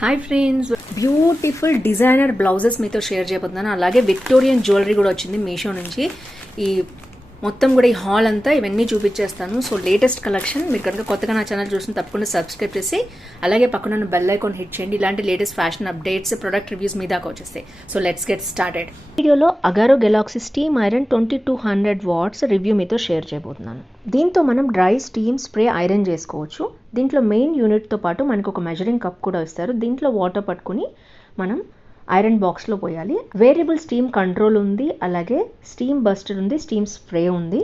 Hi friends, beautiful designer blouses మీతో share చేయబోతున్నాను. అలాగే విక్టోరియన్ జ్యువెలరీ కూడా వచ్చింది మీషో నుంచి. ఈ మొత్తం కూడా ఈ హాల్ అంతా ఇవన్నీ చూపించేస్తాను. So latest collection. మీరు కనుక కొత్తగా నా ఛానల్ చూసిన తప్పకుండా సబ్స్క్రైబ్ చేసి అలాగే పక్కన బెల్ ఐకాన్ హిట్ చేయండి. ఇలాంటి latest fashion updates, product reviews మీ దాకా వచ్చేస్తాయి. So let's get started. వీడియోలో Agaro galaxy steam iron 2200 watts review మీతో షేర్ చేయబోతున్నాను. దీంతో మనం డ్రై, స్టీమ్, స్ప్రే, ఐరన్ చేసుకోవచ్చు. దీంట్లో మెయిన్ యూనిట్తో పాటు మనకు ఒక మెజరింగ్ కప్ కూడా ఇస్తారు. దీంట్లో వాటర్ పట్టుకుని మనం ఐరన్ బాక్స్లో పోయాలి. వేరియబుల్ స్టీమ్ కంట్రోల్ ఉంది, అలాగే స్టీమ్ బస్టర్ ఉంది, స్టీమ్ స్ప్రే ఉంది.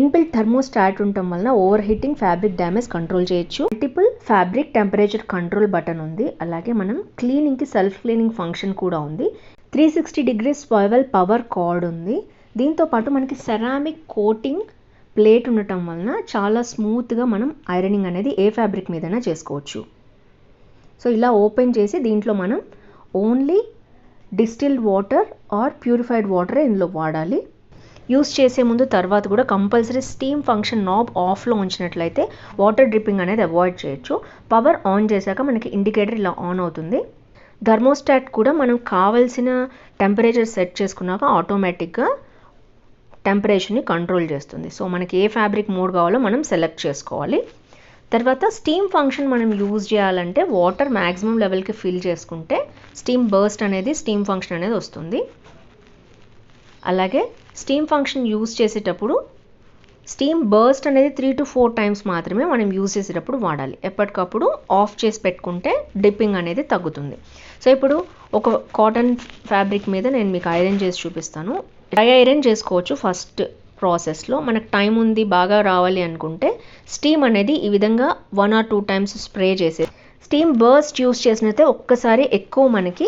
ఇన్బిల్ట్ థర్మోస్టాట్ ఉండటం వలన over heating, fabric damage control చేయొచ్చు. Multiple fabric temperature control button ఉంది. అలాగే మనం క్లీనింగ్కి సెల్ఫ్ క్లీనింగ్ ఫంక్షన్ కూడా ఉంది. 360 degrees స్పాయివల్ పవర్ కార్డ్ ఉంది. దీంతో పాటు మనకి సెరామిక్ కోటింగ్ ప్లేట్ ఉండటం వలన చాలా స్మూత్గా మనం ఐరనింగ్ అనేది ఏ ఫ్యాబ్రిక్ మీదైనా చేసుకోవచ్చు. సో ఇలా ఓపెన్ చేసి దీంట్లో మనం only distilled water or purified వాటరే ఇందులో వాడాలి. యూస్ చేసే ముందు తర్వాత కూడా కంపల్సరీ స్టీమ్ ఫంక్షన్ నాబ్ ఆఫ్లో ఉంచినట్లయితే వాటర్ డ్రిప్పింగ్ అనేది అవాయిడ్ చేయొచ్చు. పవర్ ఆన్ చేశాక మనకి ఇండికేటర్ ఇలా ఆన్ అవుతుంది. థర్మోస్టాట్ కూడా మనం కావాల్సిన టెంపరేచర్ సెట్ చేసుకున్నాక ఆటోమేటిక్గా టెంపరేచర్ని కంట్రోల్ చేస్తుంది. సో మనకి ఏ ఫ్యాబ్రిక్ మోడ్ కావాలో మనం సెలెక్ట్ చేసుకోవాలి. తర్వాత స్టీమ్ ఫంక్షన్ మనం యూజ్ చేయాలంటే వాటర్ మ్యాక్సిమం లెవెల్కి ఫిల్ చేసుకుంటే స్టీమ్ బర్స్ట్ అనేది, స్టీమ్ ఫంక్షన్ అనేది వస్తుంది. అలాగే స్టీమ్ ఫంక్షన్ యూజ్ చేసేటప్పుడు స్టీమ్ బర్స్ట్ అనేది 3 to 4 times మాత్రమే మనం యూజ్ చేసేటప్పుడు వాడాలి. ఎప్పటికప్పుడు ఆఫ్ చేసి పెట్టుకుంటే డిప్పింగ్ అనేది తగ్గుతుంది. సో ఇప్పుడు ఒక కాటన్ ఫ్యాబ్రిక్ మీద నేను మీకు ఐరన్ చేసి చూపిస్తాను. డ్రై ఐరన్ చేసుకోవచ్చు. ఫస్ట్ ప్రాసెస్లో మనకు టైం ఉంది, బాగా రావాలి అనుకుంటే స్టీమ్ అనేది ఈ విధంగా 1 or 2 times స్ప్రే చేసే స్టీమ్ బర్స్ట్ యూస్ చేసినైతే ఒక్కసారి ఎక్కువ మనకి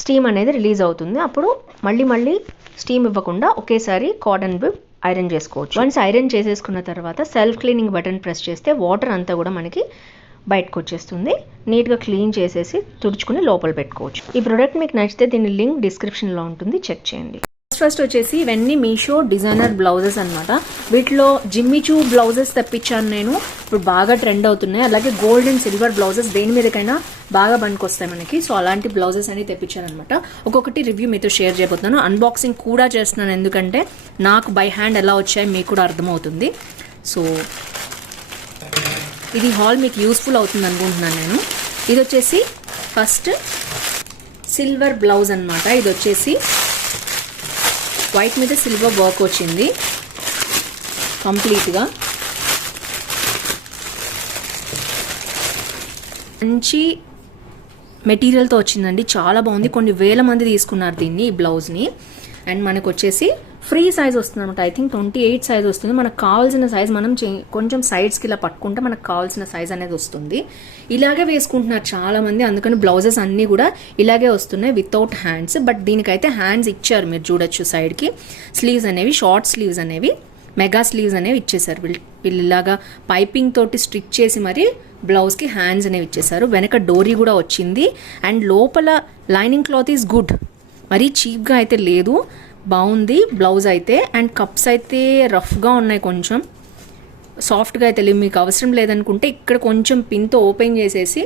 స్టీమ్ అనేది రిలీజ్ అవుతుంది. అప్పుడు మళ్ళీ స్టీమ్ ఇవ్వకుండా ఒకేసారి కాటన్ బిబ్ ఐరన్ చేసుకోవచ్చు. వన్స్ ఐరన్ చేసేసుకున్న తర్వాత సెల్ఫ్ క్లీనింగ్ బటన్ ప్రెస్ చేస్తే వాటర్ అంతా కూడా మనకి బయటకు వచ్చేస్తుంది. నీట్గా క్లీన్ చేసేసి తుడుచుకుని లోపల పెట్టుకోవచ్చు. ఈ ప్రోడక్ట్ మీకు నచ్చితే దీని లింక్ డిస్క్రిప్షన్లో ఉంటుంది, చెక్ చేయండి. ఫస్ట్ వచ్చేసి ఇవన్నీ మీషో డిజైనర్ బ్లౌజెస్ అనమాట. వీటిలో జిమ్మిచూ బ్లౌజెస్ తెప్పించాను నేను. ఇప్పుడు బాగా ట్రెండ్ అవుతున్నాయి. అలాగే గోల్డ్ అండ్ సిల్వర్ బ్లౌజెస్ దేని మీదకైనా బాగా పనికొస్తాయి మనకి. సో అలాంటి బ్లౌజెస్ అని తెప్పించాను అనమాట. ఒక్కొక్కటి రివ్యూ మీతో షేర్ చేయబోతున్నాను. అన్బాక్సింగ్ కూడా చేస్తున్నాను, ఎందుకంటే నాకు బై హ్యాండ్ ఎలా వచ్చాయో మీకు కూడా అర్థమవుతుంది. సో ఇది హాల్ మీకు యూస్ఫుల్ అవుతుంది అనుకుంటున్నాను నేను. ఇది వచ్చేసి ఫస్ట్ సిల్వర్ బ్లౌజ్ అనమాట. ఇది వచ్చేసి వైట్ మీద సిల్వర్ వర్క్ వచ్చింది కంప్లీట్గా. మంచి మెటీరియల్తో వచ్చిందండి, చాలా బాగుంది. కొన్ని వేల మంది తీసుకున్నారు దీన్ని, ఈ బ్లౌజ్ని. అండ్ మనకు వచ్చేసి ఫ్రీ సైజ్ వస్తుంది అనమాట. ఐ థింక్ 28 సైజ్ వస్తుంది. మనకు కావాల్సిన సైజ్ మనం కొంచెం సైడ్స్కి ఇలా పట్టుకుంటే మనకు కావాల్సిన సైజ్ అనేది వస్తుంది. ఇలాగే వేసుకుంటున్నారు చాలా మంది, అందుకని బ్లౌజెస్ అన్నీ కూడా ఇలాగే వస్తున్నాయి వితౌట్ హ్యాండ్స్. బట్ దీనికైతే హ్యాండ్స్ ఇచ్చారు, మీరు చూడొచ్చు. సైడ్కి స్లీవ్స్ అనేవి, షార్ట్ స్లీవ్స్ అనేవి, మెగా స్లీవ్స్ అనేవి ఇచ్చేసారు. వీళ్ళు ఇలాగా పైపింగ్ తోటి స్టిచ్ చేసి మరి బ్లౌజ్కి హ్యాండ్స్ అనేవి ఇచ్చేసారు. వెనక డోరీ కూడా వచ్చింది. అండ్ లోపల లైనింగ్ క్లాత్ ఈజ్ గుడ్, మరీ చీప్గా అయితే లేదు, బాగుంది బ్లౌజ్ అయితే. అండ్ కప్స్ అయితే రఫ్గా ఉన్నాయి, కొంచెం సాఫ్ట్గా అయితే లేవు. మీకు అవసరం లేదనుకుంటే ఇక్కడ కొంచెం పిన్తో ఓపెన్ చేసేసి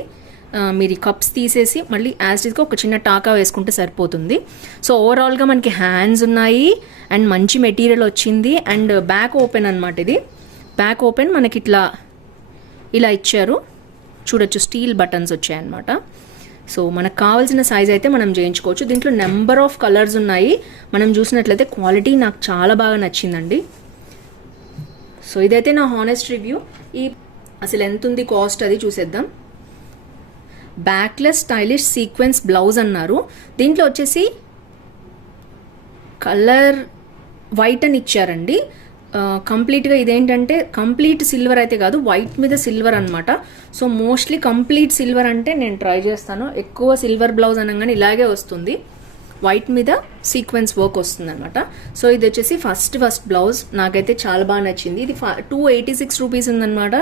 మీరు ఈ కప్స్ తీసేసి మళ్ళీ యాజ్గా ఒక చిన్న టాకా వేసుకుంటే సరిపోతుంది. సో ఓవరాల్గా మనకి హ్యాండ్స్ ఉన్నాయి అండ్ మంచి మెటీరియల్ వచ్చింది. అండ్ బ్యాక్ ఓపెన్ అనమాట. ఇది బ్యాక్ ఓపెన్ మనకి ఇలా ఇచ్చారు, చూడొచ్చు. స్టీల్ బటన్స్ వచ్చాయన్నమాట. సో మనకు కావాల్సిన సైజ్ అయితే మనం చేయించుకోవచ్చు. దీంట్లో నెంబర్ ఆఫ్ కలర్స్ ఉన్నాయి. మనం చూసినట్లయితే క్వాలిటీ నాకు చాలా బాగా నచ్చిందండి. సో ఇదైతే నా హానెస్ట్ రివ్యూ. అసలు ఎంత ఉంది కాస్ట్ అది చూసేద్దాం. బ్యాక్లెస్ స్టైలిష్ సీక్వెన్స్ బ్లౌజ్ అన్నారు. దీంట్లో వచ్చేసి కలర్ వైట్ అని ఇచ్చారండి. కంప్లీట్గా ఇదేంటంటే కంప్లీట్ సిల్వర్ అయితే కాదు, వైట్ మీద సిల్వర్ అనమాట. సో మోస్ట్లీ కంప్లీట్ సిల్వర్ అంటే నేను ట్రై చేస్తాను. ఎక్కువ సిల్వర్ బ్లౌజ్ అనగానే ఇలాగే వస్తుంది, వైట్ మీద సీక్వెన్స్ వర్క్ వస్తుంది అనమాట. సో ఇది వచ్చేసి ఫస్ట్ బ్లౌజ్ నాకైతే చాలా బాగా నచ్చింది. ఇది 286 రూపీస్ ఉందన్నమాట.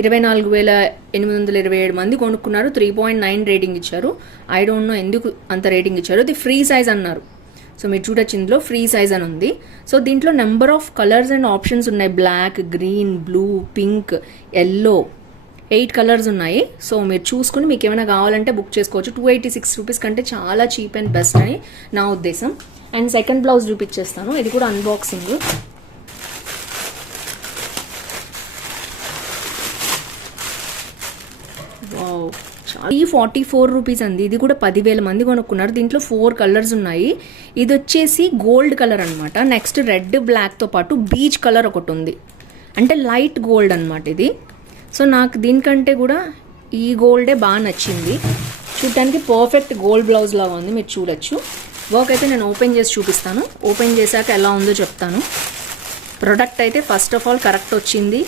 24,827 మంది కొనుక్కున్నారు. 3.9 రేటింగ్ ఇచ్చారు. ఐ డోంట్ నో ఎందుకు అంత రేటింగ్ ఇచ్చారు. ఇది ఫ్రీ సైజ్ అన్నారు. సో మీరు చూడొచ్చు, ఇందులో ఫ్రీ సైజ్ అని ఉంది. సో దీంట్లో number of colours and options ఉన్నాయి. Black, green, blue, pink, yellow, 8 colours ఉన్నాయి. సో మీరు చూసుకుని మీకు ఏమైనా కావాలంటే బుక్ చేసుకోవచ్చు. 286 రూపీస్ కంటే చాలా చీప్ అండ్ బెస్ట్ అని నా ఉద్దేశం. అండ్ సెకండ్ బ్లౌజ్ చూపించేస్తాను. ఇది కూడా అన్బాక్సింగ్. వావ్, 44 రూపీస్ అండి. ఇది కూడా 10,000 మంది కొనుక్కున్నారు. దీంట్లో 4 కలర్స్ ఉన్నాయి. ఇది వచ్చేసి గోల్డ్ కలర్ అనమాట. నెక్స్ట్ రెడ్ బ్లాక్తో పాటు బీచ్ కలర్ ఒకటి ఉంది, అంటే లైట్ గోల్డ్ అనమాట ఇది. సో నాకు దీనికంటే కూడా ఈ గోల్డే బాగా నచ్చింది. చూడటానికి పర్ఫెక్ట్ గోల్డ్ బ్లౌజ్ లాగా ఉంది, మీరు చూడొచ్చు. వర్క్ అయితే నేను ఓపెన్ చేసి చూపిస్తాను. ఓపెన్ చేశాక ఎలా ఉందో చెప్తాను. ప్రొడక్ట్ అయితే ఫస్ట్ ఆఫ్ ఆల్ కరెక్ట్ వచ్చింది.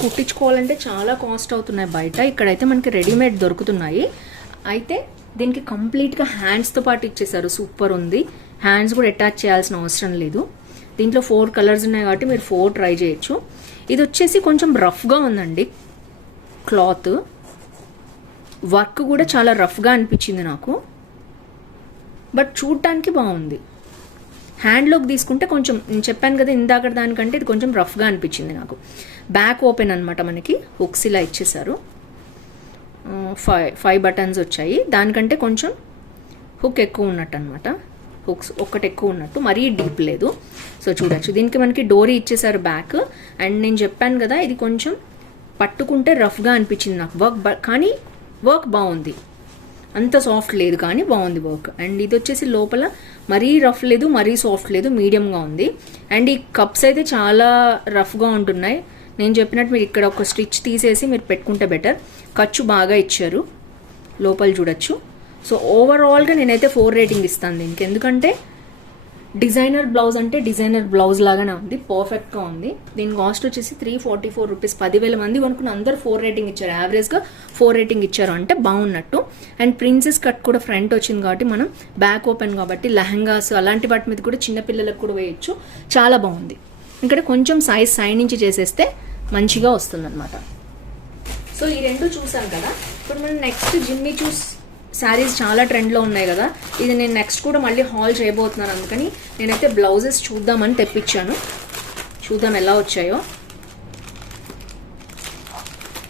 కుట్టించుకోవాలంటే చాలా కాస్ట్ అవుతున్నాయి బయట. ఇక్కడైతే మనకి రెడీమేడ్ దొరుకుతున్నాయి. అయితే దీనికి కంప్లీట్గా హ్యాండ్స్తో పాటు ఇచ్చేసారు. సూపర్ ఉంది. హ్యాండ్స్ కూడా అటాచ్ చేయాల్సిన అవసరం లేదు. దీంట్లో 4 కలర్స్ ఉన్నాయి కాబట్టి మీరు 4 ట్రై చేయొచ్చు. ఇది వచ్చేసి కొంచెం రఫ్గా ఉందండి క్లాత్. వర్క్ కూడా చాలా రఫ్గా అనిపించింది నాకు, బట్ చూడటానికి బాగుంది. హ్యాండ్లోకి తీసుకుంటే కొంచెం, నేను చెప్పాను కదా ఇందాక దానికంటే ఇది కొంచెం రఫ్గా అనిపించింది నాకు. బ్యాక్ ఓపెన్ అనమాట, మనకి హుక్స్ ఇలా ఇచ్చేసారు. 5 బటన్స్ వచ్చాయి. దానికంటే కొంచెం హుక్ ఎక్కువ ఉన్నట్టు అనమాట. హుక్స్ ఒక్కటి ఎక్కువ ఉన్నట్టు, మరీ డీప్ లేదు. సో చూడొచ్చు. దీనికి మనకి డోరీ ఇచ్చేసారు బ్యాక్. అండ్ నేను చెప్పాను కదా ఇది కొంచెం పట్టుకుంటే రఫ్గా అనిపించింది నాకు వర్క్, కానీ వర్క్ బాగుంది. అంత సాఫ్ట్ లేదు కానీ బాగుంది వర్క్. అండ్ ఇది వచ్చేసి లోపల మరీ రఫ్ లేదు, మరీ సాఫ్ట్ లేదు, మీడియంగా ఉంది. అండ్ ఈ కప్స్ అయితే చాలా రఫ్గా ఉంటున్నాయి. నేను చెప్పినట్టు మీరు ఇక్కడ ఒక స్టిచ్ తీసేసి మీరు పెట్టుకుంటే బెటర్. ఖర్చు బాగా ఇచ్చారు. లోపల చూడొచ్చు. సో ఓవరాల్గా నేనైతే 4 రేటింగ్ ఇస్తాను దీనికి. ఎందుకంటే డిజైనర్ బ్లౌజ్ అంటే డిజైనర్ బ్లౌజ్ లాగానే ఉంది, పర్ఫెక్ట్గా ఉంది. దీని కాస్ట్ వచ్చేసి 344 రూపీస్. 10,000 మంది కొనుక్కుని అందరు 4 రేటింగ్ ఇచ్చారు. యావరేజ్గా 4 రేటింగ్ ఇచ్చారు అంటే బాగున్నట్టు. అండ్ ప్రిన్సెస్ కట్ కూడా ఫ్రంట్ వచ్చింది కాబట్టి మనం బ్యాక్ ఓపెన్ కాబట్టి లెహంగాస్ అలాంటి వాటి మీద కూడా చిన్నపిల్లలకు కూడా వేయచ్చు. చాలా బాగుంది. ఇక్కడ కొంచెం సైడ్ నుంచి చేసేస్తే మంచిగా వస్తుంది అనమాట. సో ఈ 2 చూసాం కదా. ఇప్పుడు మనం నెక్స్ట్ జిమ్మి చూస్ శారీస్ చాలా ట్రెండ్లో ఉన్నాయి కదా. ఇది నేను నెక్స్ట్ కూడా మళ్ళీ హాల్ చేయబోతున్నాను. అందుకని నేనైతే బ్లౌజెస్ చూద్దామని తెప్పించాను. చూద్దాం ఎలా వచ్చాయో.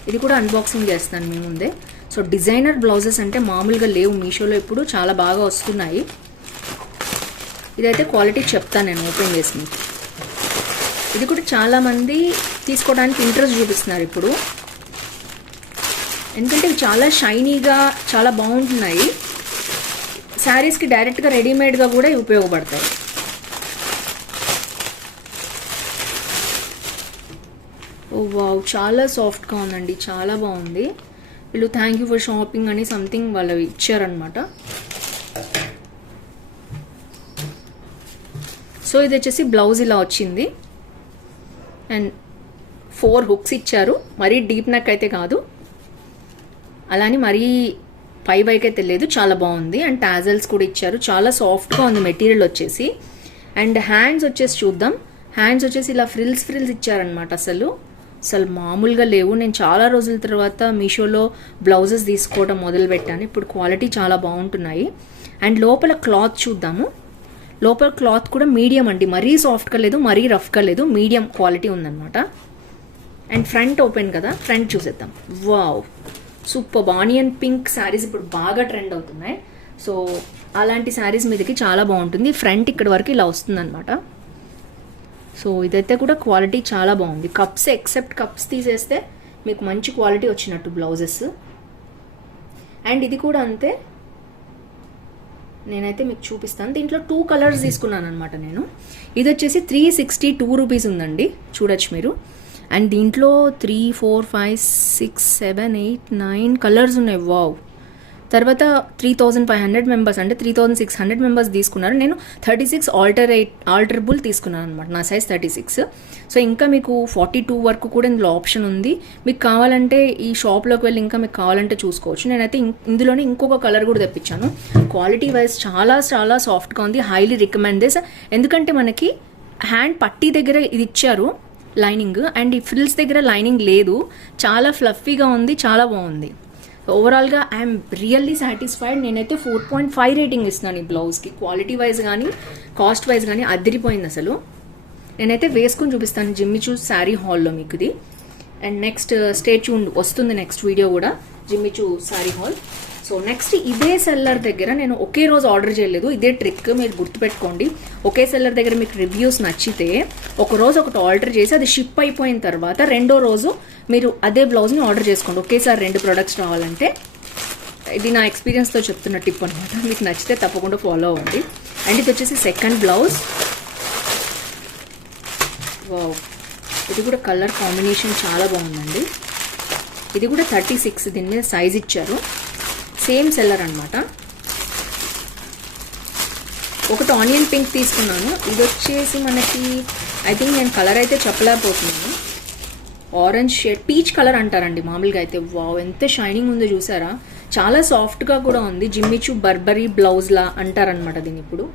ఇది కూడా అన్బాక్సింగ్ చేస్తాను మీ ముందే. సో డిజైనర్ బ్లౌజెస్ అంటే మామూలుగా లేవు, మీషోలో ఇప్పుడు చాలా బాగా వస్తున్నాయి. ఇదైతే క్వాలిటీ చెప్తాను నేను ఓపెన్ చేసి. ఇది కూడా చాలామంది తీసుకోవడానికి ఇంట్రెస్ట్ చూపిస్తున్నారు ఇప్పుడు, ఎందుకంటే ఇవి చాలా షైనీగా చాలా బాగుంటున్నాయి. శారీస్కి డైరెక్ట్గా రెడీమేడ్గా కూడా ఇవి ఉపయోగపడతాయి. ఓ వావ్, చాలా సాఫ్ట్గా ఉందండి, చాలా బాగుంది. వీళ్ళు థ్యాంక్ యూ ఫర్ షాపింగ్ అని సంథింగ్ వాళ్ళు ఇచ్చారనమాట. సో ఇది వచ్చేసి బ్లౌజ్ ఇలా వచ్చింది. అండ్ 4 హుక్స్ ఇచ్చారు. మరీ డీప్ నెక్ అయితే కాదు, అలానే మరీ పైకి అయితే లేదు. చాలా బాగుంది. అండ్ టాజల్స్ కూడా ఇచ్చారు. చాలా సాఫ్ట్గా ఉంది మెటీరియల్ వచ్చేసి. అండ్ హ్యాండ్స్ వచ్చేసి చూద్దాం. హ్యాండ్స్ వచ్చేసి ఇలా ఫ్రిల్స్ ఇచ్చారనమాట. అసలు మామూలుగా లేవు. నేను చాలా రోజుల తర్వాత మీషోలో బ్లౌజెస్ తీసుకోవడం మొదలుపెట్టాను. ఇప్పుడు క్వాలిటీ చాలా బాగుంటున్నాయి. అండ్ లోపల క్లాత్ చూద్దాము. లోపల క్లాత్ కూడా మీడియం అండి, మరీ సాఫ్ట్గా లేదు, మరీ రఫ్గా లేదు, మీడియం క్వాలిటీ ఉందన్నమాట. అండ్ ఫ్రంట్ ఓపెన్ కదా, ఫ్రంట్ చూసేద్దాం. Wow, super. Onion pink saris ఇప్పుడు బాగా ట్రెండ్ అవుతున్నాయి. సో అలాంటి శారీస్ మీదకి చాలా బాగుంటుంది. ఫ్రంట్ ఇక్కడ వరకు ఇలా వస్తుందన్నమాట. సో ఇదైతే కూడా క్వాలిటీ చాలా బాగుంది. కప్స్ ఎక్సెప్ట్ కప్స్ తీసేస్తే మీకు మంచి క్వాలిటీ వచ్చినట్టు బ్లౌజెస్. అండ్ ఇది కూడా అంతే, నేనైతే మీకు చూపిస్తాను. దీంట్లో 2 కలర్స్ తీసుకున్నాను అనమాట నేను. ఇది వచ్చేసి 362 రూపీస్ ఉందండి, చూడొచ్చు మీరు. అండ్ దీంట్లో 3, 4, 5, 6, 7, 8, 9 కలర్స్ ఉన్నాయి. వావ్. తర్వాత 3,500 మెంబర్స్ అంటే 3,600 మెంబర్స్ తీసుకున్నారు. నేను 36 ఆల్టరబుల్ తీసుకున్నాను అనమాట, నా సైజ్ 36. సో ఇంకా మీకు 42 వరకు కూడా ఇందులో ఆప్షన్ ఉంది. మీకు కావాలంటే ఈ షాప్లోకి వెళ్ళి ఇంకా మీకు కావాలంటే చూసుకోవచ్చు. నేనైతే ఇందులోనే ఇంకొక కలర్ కూడా తెప్పించాను. క్వాలిటీ వైజ్ చాలా చాలా సాఫ్ట్గా ఉంది. Highly recommend this. ఎందుకంటే మనకి హ్యాండ్ పట్టీ దగ్గర ఇది ఇచ్చారు లైనింగ్, అండ్ ఈ ఫ్రిల్స్ దగ్గర లైనింగ్ లేదు. చాలా ఫ్లఫీగా ఉంది, చాలా బాగుంది. ఓవరాల్గా ఐఎమ్ రియల్లీ సాటిస్ఫైడ్. నేనైతే 4.5 రేటింగ్ ఇస్తున్నాను ఈ బ్లౌజ్కి. క్వాలిటీ వైజ్ కానీ కాస్ట్ వైజ్ కానీ అదిరిపోయింది అసలు. నేనైతే వేసుకుని చూపిస్తాను జిమ్మి చూస్ శారీ హాల్లో మీకు ఇది అండ్ నెక్స్ట్ స్టే ట్యూన్ వస్తుంది నెక్స్ట్ వీడియో కూడా Jimmy Choo sorry hall. So next ఇదే సెల్లర్ దగ్గర నేను ఒకే రోజు ఆర్డర్ చేయలేదు, ఇదే ట్రిక్ మీరు గుర్తుపెట్టుకోండి. ఒకే సెల్లర్ దగ్గర మీకు రివ్యూస్ నచ్చితే ఒక రోజు ఒకటి ఆర్డర్ చేసి అది షిప్ అయిపోయిన తర్వాత రెండో రోజు మీరు అదే బ్లౌజ్ని ఆర్డర్ చేసుకోండి. ఒకేసారి 2 ప్రొడక్ట్స్ రావాలంటే. ఇది నా ఎక్స్పీరియన్స్తో చెప్తున్న టిప్ అనమాట. మీకు నచ్చితే తప్పకుండా ఫాలో అవ్వండి. అండ్ ఇది వచ్చేసి సెకండ్ బ్లౌజ్. వావ్, ఇది కూడా కలర్ కాంబినేషన్ చాలా బాగుందండి. ఇది కూడా 36, దీని మీద సైజ్ ఇచ్చారు. సేమ్ సెల్లర్ అనమాట. ఒకటి ఆనియన్ పింక్ తీసుకున్నాను. ఇది వచ్చేసి మనకి ఐ థింక్ నేను కలర్ అయితే చెప్పలేకపోతున్నాను. ఆరెంజ్ షేడ్, పీచ్ కలర్ అంటారండి మామూలుగా అయితే. వావ్, ఎంత షైనింగ్ ఉందో చూసారా. చాలా సాఫ్ట్గా కూడా ఉంది. జిమ్మిచూ బర్బరీ బ్లౌజ్లా అంటారనమాట దీన్ని ఇప్పుడు.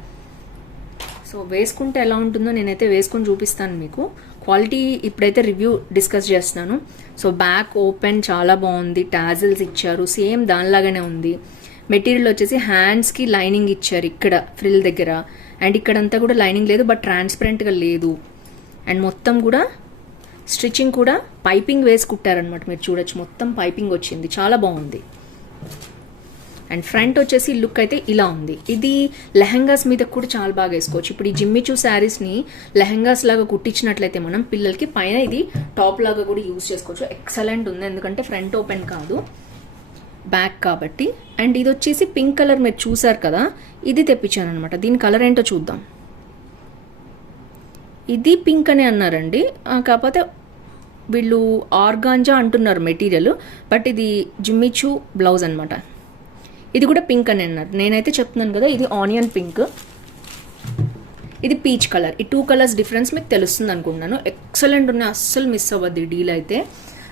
సో వేసుకుంటే ఎలా ఉంటుందో నేనైతే వేసుకొని చూపిస్తాను మీకు. క్వాలిటీ ఇప్పుడైతే రివ్యూ డిస్కస్ చేస్తున్నాను. సో బ్యాక్ ఓపెన్ చాలా బాగుంది, టాజిల్స్ ఇచ్చారు, సేమ్ దానిలాగానే ఉంది. మెటీరియల్ వచ్చేసి హ్యాండ్స్కి లైనింగ్ ఇచ్చారు ఇక్కడ ఫ్రిల్ దగ్గర, అండ్ ఇక్కడంతా కూడా లైనింగ్ లేదు బట్ ట్రాన్స్పరెంట్గా లేదు. అండ్ మొత్తం కూడా స్టిచ్చింగ్ కూడా పైపింగ్ వేసి కుట్టారనమాట. మీరు చూడొచ్చు మొత్తం పైపింగ్ వచ్చింది, చాలా బాగుంది. అండ్ ఫ్రంట్ వచ్చేసి లుక్ అయితే ఇలా ఉంది. ఇది లెహంగాస్ మీద కూడా చాలా బాగా వేసుకోవచ్చు. ఇప్పుడు ఈ జిమ్మిచూ శారీస్ని లెహంగాస్ లాగా కుట్టించినట్లయితే మనం పిల్లలకి పైన ఇది టాప్ లాగా కూడా యూజ్ చేసుకోవచ్చు. ఎక్సలెంట్ ఉంది, ఎందుకంటే ఫ్రంట్ ఓపెన్ కాదు, బ్యాక్ కాబట్టి. అండ్ ఇది వచ్చేసి పింక్ కలర్ మీరు చూసారు కదా, ఇది తెప్పించాను అనమాట. దీని కలర్ ఏంటో చూద్దాం. ఇది పింక్ అనే అన్నారండి, కాకపోతే వీళ్ళు ఆర్గాంజా అంటున్నారు మెటీరియల్, బట్ ఇది జిమ్మిచూ బ్లౌజ్ అనమాట. ఇది కూడా పింక్ అని అన్నారు, నేనైతే చెప్తున్నాను కదా ఇది ఆనియన్ పింక్, ఇది పీచ్ కలర్. ఈ 2 కలర్స్ డిఫరెన్స్ మీకు తెలుస్తుంది అనుకుంటున్నాను. ఎక్సలెంట్ ఉన్నాయి, అస్సలు మిస్ అవ్వద్ది డీల్ అయితే.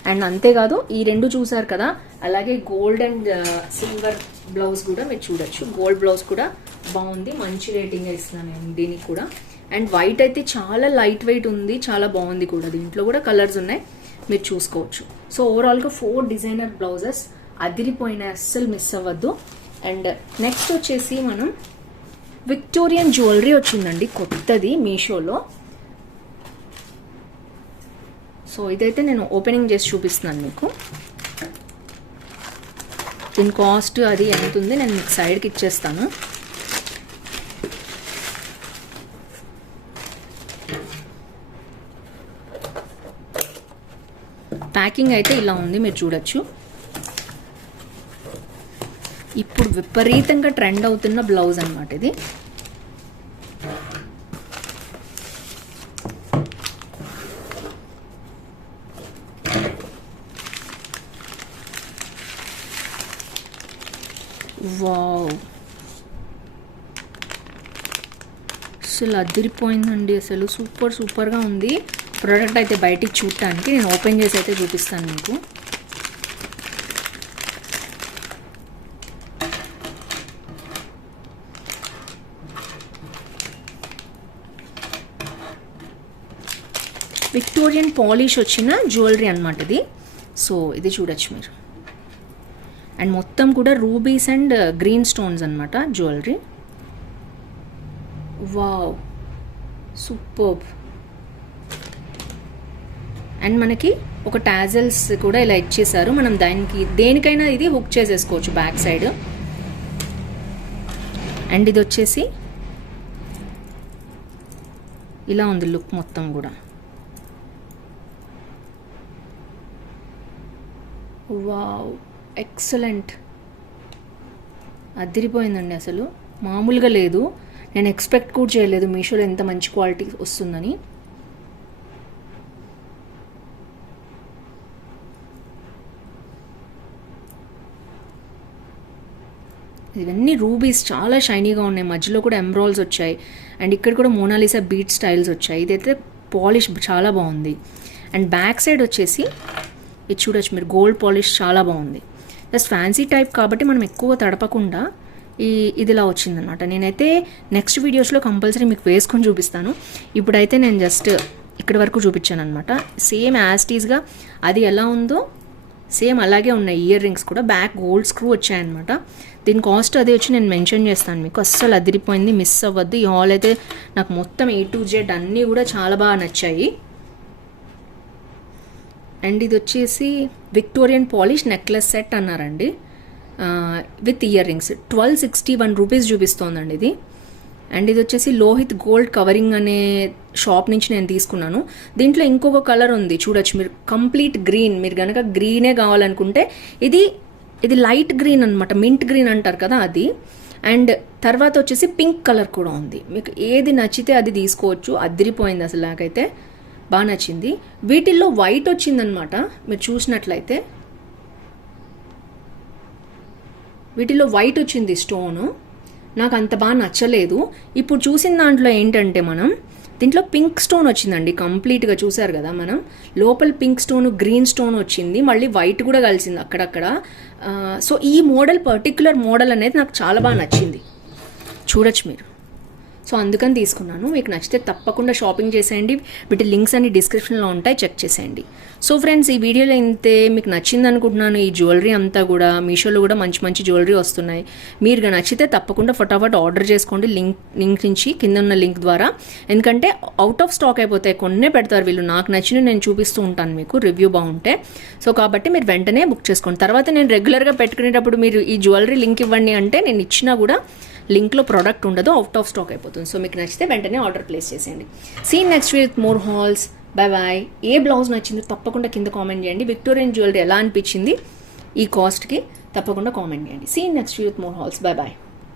అండ్ అంతేకాదు ఈ 2 చూసారు కదా, అలాగే గోల్డ్ అండ్ సిల్వర్ బ్లౌజ్ కూడా మీరు చూడొచ్చు. గోల్డ్ బ్లౌజ్ కూడా బాగుంది, మంచి రేటింగ్ ఇస్తున్నాను నేను దీనికి కూడా. అండ్ వైట్ అయితే చాలా లైట్ వెయిట్ ఉంది, చాలా బాగుంది కూడా. దీంట్లో కూడా కలర్స్ ఉన్నాయి, మీరు చూసుకోవచ్చు. సో ఓవరాల్గా 4 డిజైనర్ బ్లౌజెస్ అదిరిపోయిన, అస్సలు మిస్ అవ్వద్దు. అండ్ నెక్స్ట్ వచ్చేసి మనం విక్టోరియన్ జ్యువెలరీ వచ్చిందండి కొత్తది మీషోలో. సో ఇదైతే నేను ఓపెనింగ్ చేసి చూపిస్తున్నాను మీకు. దీని కాస్ట్ అది ఎంత ఉంది నేను మీకు సైడ్కి ఇచ్చేస్తాను. ప్యాకింగ్ అయితే ఇలా ఉంది, మీరు చూడొచ్చు. ఇప్పుడు విపరీతంగా ట్రెండ్ అవుతున్న బ్లౌజ్ అన్నమాట ఇది. వావ్, అసలు అదిరిపోయిందండి, అసలు సూపర్గా ఉంది ప్రోడక్ట్ అయితే. బయటికి చూడటానికి నేను ఓపెన్ చేసి అయితే చూపిస్తాను మీకు. విక్టోరియన్ పాలిష్ వచ్చిన జ్యువెలరీ అనమాట ఇది. సో ఇది చూడొచ్చు మీరు. అండ్ మొత్తం కూడా రూబీస్ అండ్ గ్రీన్ స్టోన్స్ అనమాట జ్యువెలరీ. Wow, superb. అండ్ మనకి ఒక టాజల్స్ కూడా ఇలా ఇచ్చేసారు. మనం దానికి దేనికైనా ఇది హుక్ చేసేసుకోవచ్చు బ్యాక్ సైడ్. అండ్ ఇది వచ్చేసి ఇలా ఉంది లుక్ మొత్తం కూడా. వావ్, ఎక్సలెంట్, అదిరిపోయిందండి, అసలు మామూలుగా లేదు. నేను ఎక్స్పెక్ట్ కూడా చేయలేదు మీషోలో ఎంత మంచి క్వాలిటీ వస్తుందని. ఇవన్నీ రూబీస్ చాలా షైనీగా ఉన్నాయి, మధ్యలో కూడా ఎమ్రాల్స్ వచ్చాయి. అండ్ ఇక్కడ కూడా మోనాలిసా బీట్ స్టైల్స్ వచ్చాయి. ఇదైతే పాలిష్ చాలా బాగుంది. అండ్ బ్యాక్ సైడ్ వచ్చేసి ఇది చూడొచ్చు మీరు, గోల్డ్ పాలిష్ చాలా బాగుంది. జస్ట్ ఫ్యాన్సీ టైప్ కాబట్టి మనం ఎక్కువ తడపకుండా ఇదిలా వచ్చిందనమాట. నేనైతే నెక్స్ట్ వీడియోస్లో కంపల్సరీ మీకు వేసుకొని చూపిస్తాను. ఇప్పుడైతే నేను జస్ట్ ఇక్కడి వరకు చూపించాను అనమాట. సేమ్ యాస్టీస్గా అది ఎలా ఉందో సేమ్ అలాగే ఉన్నాయి. ఇయర్ రింగ్స్ కూడా బ్యాక్ గోల్డ్ స్క్రూ వచ్చాయన్నమాట. దీని కాస్ట్ అది వచ్చి నేను మెన్షన్ చేస్తాను మీకు. అస్సలు అదిరిపోయింది, మిస్ అవ్వద్దు. ఈ హాల్ అయితే నాకు మొత్తం A to Z అన్నీ కూడా చాలా బాగా నచ్చాయి. అండ్ ఇది వచ్చేసి విక్టోరియన్ పాలిష్ నెక్లెస్ సెట్ అన్నారండి విత్ ఇయర్ రింగ్స్. 1261 రూపీస్ చూపిస్తోందండి ఇది. అండ్ ఇది వచ్చేసి లోహిత్ గోల్డ్ కవరింగ్ అనే షాప్ నుంచి నేను తీసుకున్నాను. దీంట్లో ఇంకొక కలర్ ఉంది చూడొచ్చు మీరు, కంప్లీట్ గ్రీన్. మీరు కనుక గ్రీనే కావాలనుకుంటే ఇది లైట్ గ్రీన్ అనమాట, మింట్ గ్రీన్ అంటారు కదా అది. అండ్ తర్వాత వచ్చేసి పింక్ కలర్ కూడా ఉంది. మీకు ఏది నచ్చితే అది తీసుకోవచ్చు. అదిరిపోయింది అసలు, నాకైతే బాగా నచ్చింది. వీటిల్లో వైట్ వచ్చిందనమాట, మీరు చూసినట్లయితే వీటిలో వైట్ వచ్చింది స్టోను. నాకు అంత బాగా నచ్చలేదు. ఇప్పుడు చూసిన దాంట్లో ఏంటంటే దీంట్లో పింక్ స్టోన్ వచ్చిందండి కంప్లీట్గా. చూసారు కదా మనం, లోపల పింక్ స్టోన్, గ్రీన్ స్టోన్ వచ్చింది, మళ్ళీ వైట్ కూడా కలిసింది అక్కడక్కడ. సో ఈ పర్టిక్యులర్ మోడల్ అనేది నాకు చాలా బాగా నచ్చింది, చూడొచ్చు మీరు. సో అందుకని తీసుకున్నాను. మీకు నచ్చితే తప్పకుండా షాపింగ్ చేసేయండి. వీటి లింక్స్ అన్ని డిస్క్రిప్షన్లో ఉంటాయి, చెక్ చేసేయండి. సో ఫ్రెండ్స్, ఈ వీడియోలో ఇంతే. మీకు నచ్చింది అనుకుంటున్నాను. ఈ జ్యువెలరీ అంతా కూడా మీషోలో కూడా మంచి మంచి జ్యువెలరీ వస్తున్నాయి. మీరు నచ్చితే తప్పకుండా ఫటాఫట్ ఆర్డర్ చేసుకోండి లింక్ నుంచి, కింద ఉన్న లింక్ ద్వారా. ఎందుకంటే అవుట్ ఆఫ్ స్టాక్ అయిపోతాయి, కొన్నే పెడతారు వీళ్ళు. నాకు నచ్చినవి నేను చూపిస్తూ ఉంటాను మీకు, రివ్యూ బాగుంటే. సో కాబట్టి మీరు వెంటనే బుక్ చేసుకోండి. తర్వాత నేను రెగ్యులర్గా పెట్టుకునేటప్పుడు మీరు ఈ జ్యువెలరీ లింక్ ఇవ్వండి అంటే నేను ఇచ్చినా కూడా లింక్లో ప్రోడక్ట్ ఉండదు, అవుట్ ఆఫ్ స్టాక్ అయిపోతుంది. సో మీకు నచ్చితే వెంటనే ఆర్డర్ ప్లేస్ చేసేయండి. See next with more hauls. Bye bye. ఏ బ్లౌజ్ నచ్చింది తప్పకుండా కింద కామెంట్ చేయండి. విక్టోరియన్ జ్యువెలరీ ఎలా అనిపించింది ఈ కాస్ట్కి తప్పకుండా కామెంట్ చేయండి. See next with more hauls. Bye bye.